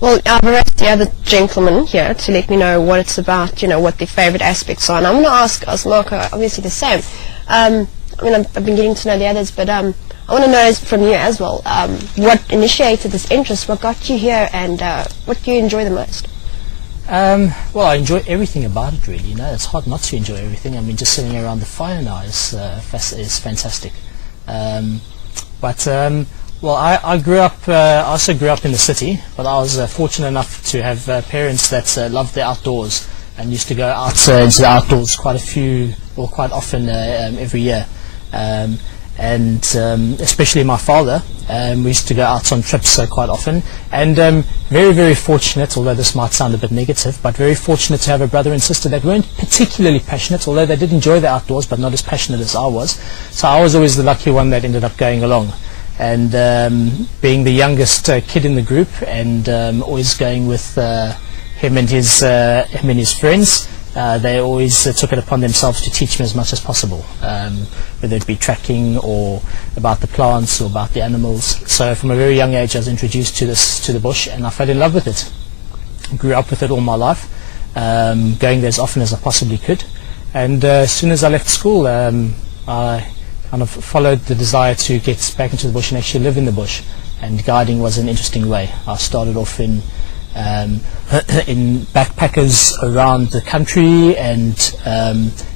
Well, I've arrested the other gentlemen here to let me know what it's about, what their favourite aspects are. And I'm going to ask Marco, obviously the same. I've been getting to know the others, but I want to know from you as well, what initiated this interest, what got you here, and what do you enjoy the most? Well, I enjoy everything about it, really. It's hard not to enjoy everything. I mean, just sitting around the fire now is fantastic. Well, I grew up. I also grew up in the city, but I was fortunate enough to have parents that loved the outdoors and used to go out into the outdoors quite often every year. And especially my father, we used to go out on trips quite often. And very, very fortunate, although this might sound a bit negative, but very fortunate to have a brother and sister that weren't particularly passionate, although they did enjoy the outdoors, but not as passionate as I was. So I was always the lucky one that ended up going along. And being the youngest kid in the group, and always going with him and his friends, they always took it upon themselves to teach me as much as possible, whether it be tracking or about the plants or about the animals. So from a very young age I was introduced to the bush, and I fell in love with it. Grew up with it all my life, going there as often as I possibly could. And as soon as I left school, I kind of followed the desire to get back into the bush and actually live in the bush, and guiding was an interesting way. I started off in backpackers around the country and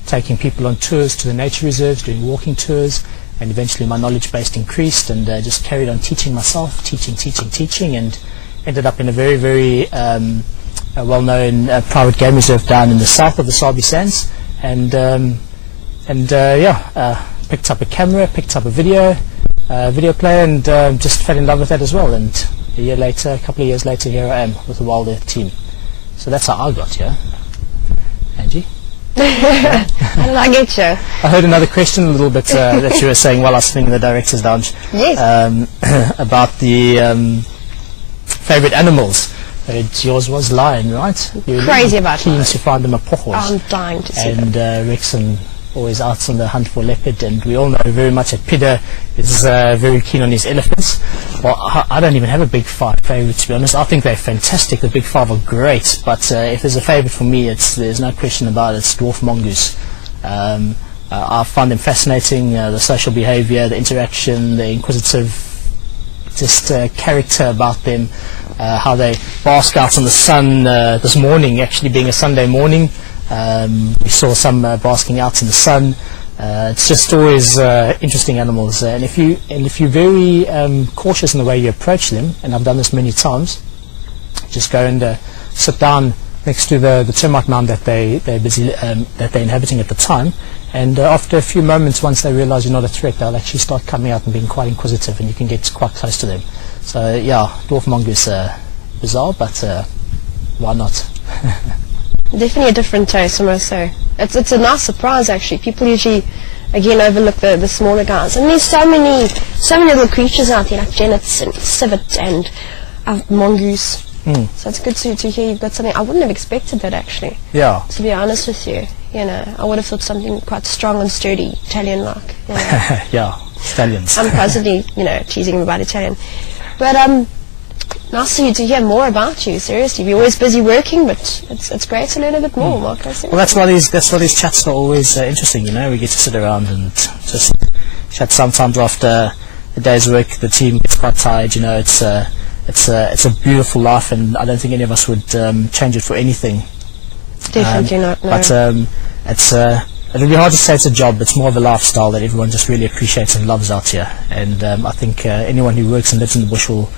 taking people on tours to the nature reserves, doing walking tours, and eventually my knowledge base increased, and just carried on teaching myself, teaching, and ended up in a very, very well-known private game reserve down in the south of the Sabi Sands, and picked up a camera, picked up a video player, and just fell in love with that as well. And a couple of years later, here I am with the Wild Earth team. So that's how I got here. Angie? How did I get you? I heard another question a little bit that you were saying while I was sitting in the director's lounge. Yes. About the favourite animals. Yours was lion, right? You're crazy about keen to find them a pohos. I'm dying to see them. And Rexon always out on the hunt for leopard, and we all know very much that Pida is very keen on his elephants. Well, I don't even have a big five favourite, to be honest. I think they're fantastic. The big five are great, but if there's a favourite for me, there's no question about it. It's dwarf mongoose. I find them fascinating. The social behaviour, the interaction, the inquisitive character about them. How they bask out in the sun. This morning, actually being a Sunday morning, we saw some basking out in the sun. It's just always interesting animals, and if you're very cautious in the way you approach them, and I've done this many times, just go and sit down next to the termite mound that they're inhabiting at the time, and after a few moments, once they realise you're not a threat, they'll actually start coming out and being quite inquisitive, and you can get quite close to them. So yeah, dwarf mongoose, bizarre, but why not? Definitely a different taste, I must say. It's a nice surprise, actually. People usually, again, overlook the smaller guys. And there's so many little creatures out there, like genets and civets and mongoose. So it's good to hear you've got something. I wouldn't have expected that, actually. Yeah. To be honest with you, I would have thought something quite strong and sturdy, Italian-like. Yeah, stallions. I'm constantly, teasing him about Italian. But nice to hear more about you. Seriously, we're always busy working, but it's great to learn a bit more, Marco. Well, that's why these chats are always interesting. We get to sit around and just chat. Sometimes after a day's work, the team gets quite tired. It's a beautiful life, and I don't think any of us would change it for anything. Definitely not. No. But it'll be hard to say it's a job. It's more of a lifestyle that everyone just really appreciates and loves out here. And I think anyone who works and lives in the bush will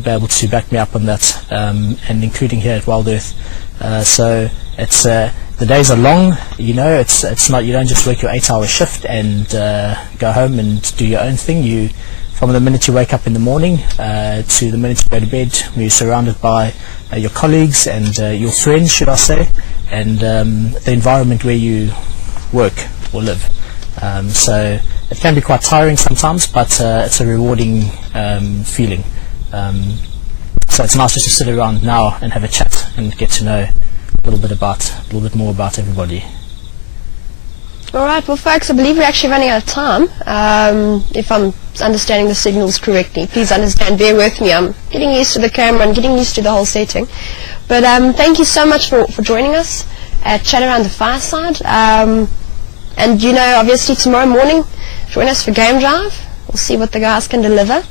be able to back me up on that, and including here at Wild Earth. So it's the days are long. It's not, you don't just work your 8-hour shift and go home and do your own thing. From the minute you wake up in the morning to the minute you go to bed, you're surrounded by your colleagues and your friends, should I say, and the environment where you work or live. So it can be quite tiring sometimes, but it's a rewarding feeling. So it's nice just to sit around now and have a chat and get to know a little bit more about everybody. All right, well, folks, I believe we're actually running out of time. If I'm understanding the signals correctly, please understand, bear with me. I'm getting used to the camera and getting used to the whole setting. But thank you so much for joining us at Chat Around the Fireside. And, obviously tomorrow morning, join us for Game Drive. We'll see what the guys can deliver.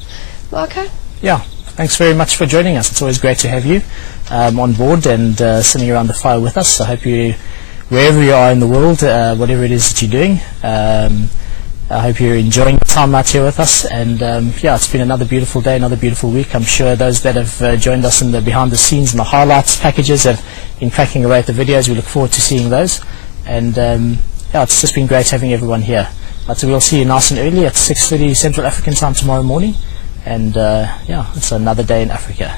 Marco? Yeah, thanks very much for joining us. It's always great to have you on board and sitting around the fire with us. I hope you, wherever you are in the world, whatever it is that you're doing, I hope you're enjoying the time out here with us. And it's been another beautiful day, another beautiful week. I'm sure those that have joined us in the behind the scenes and the highlights packages have been cracking away at the videos. We look forward to seeing those. And it's just been great having everyone here. But we'll see you nice and early at 6:30 Central African time tomorrow morning. And it's another day in Africa.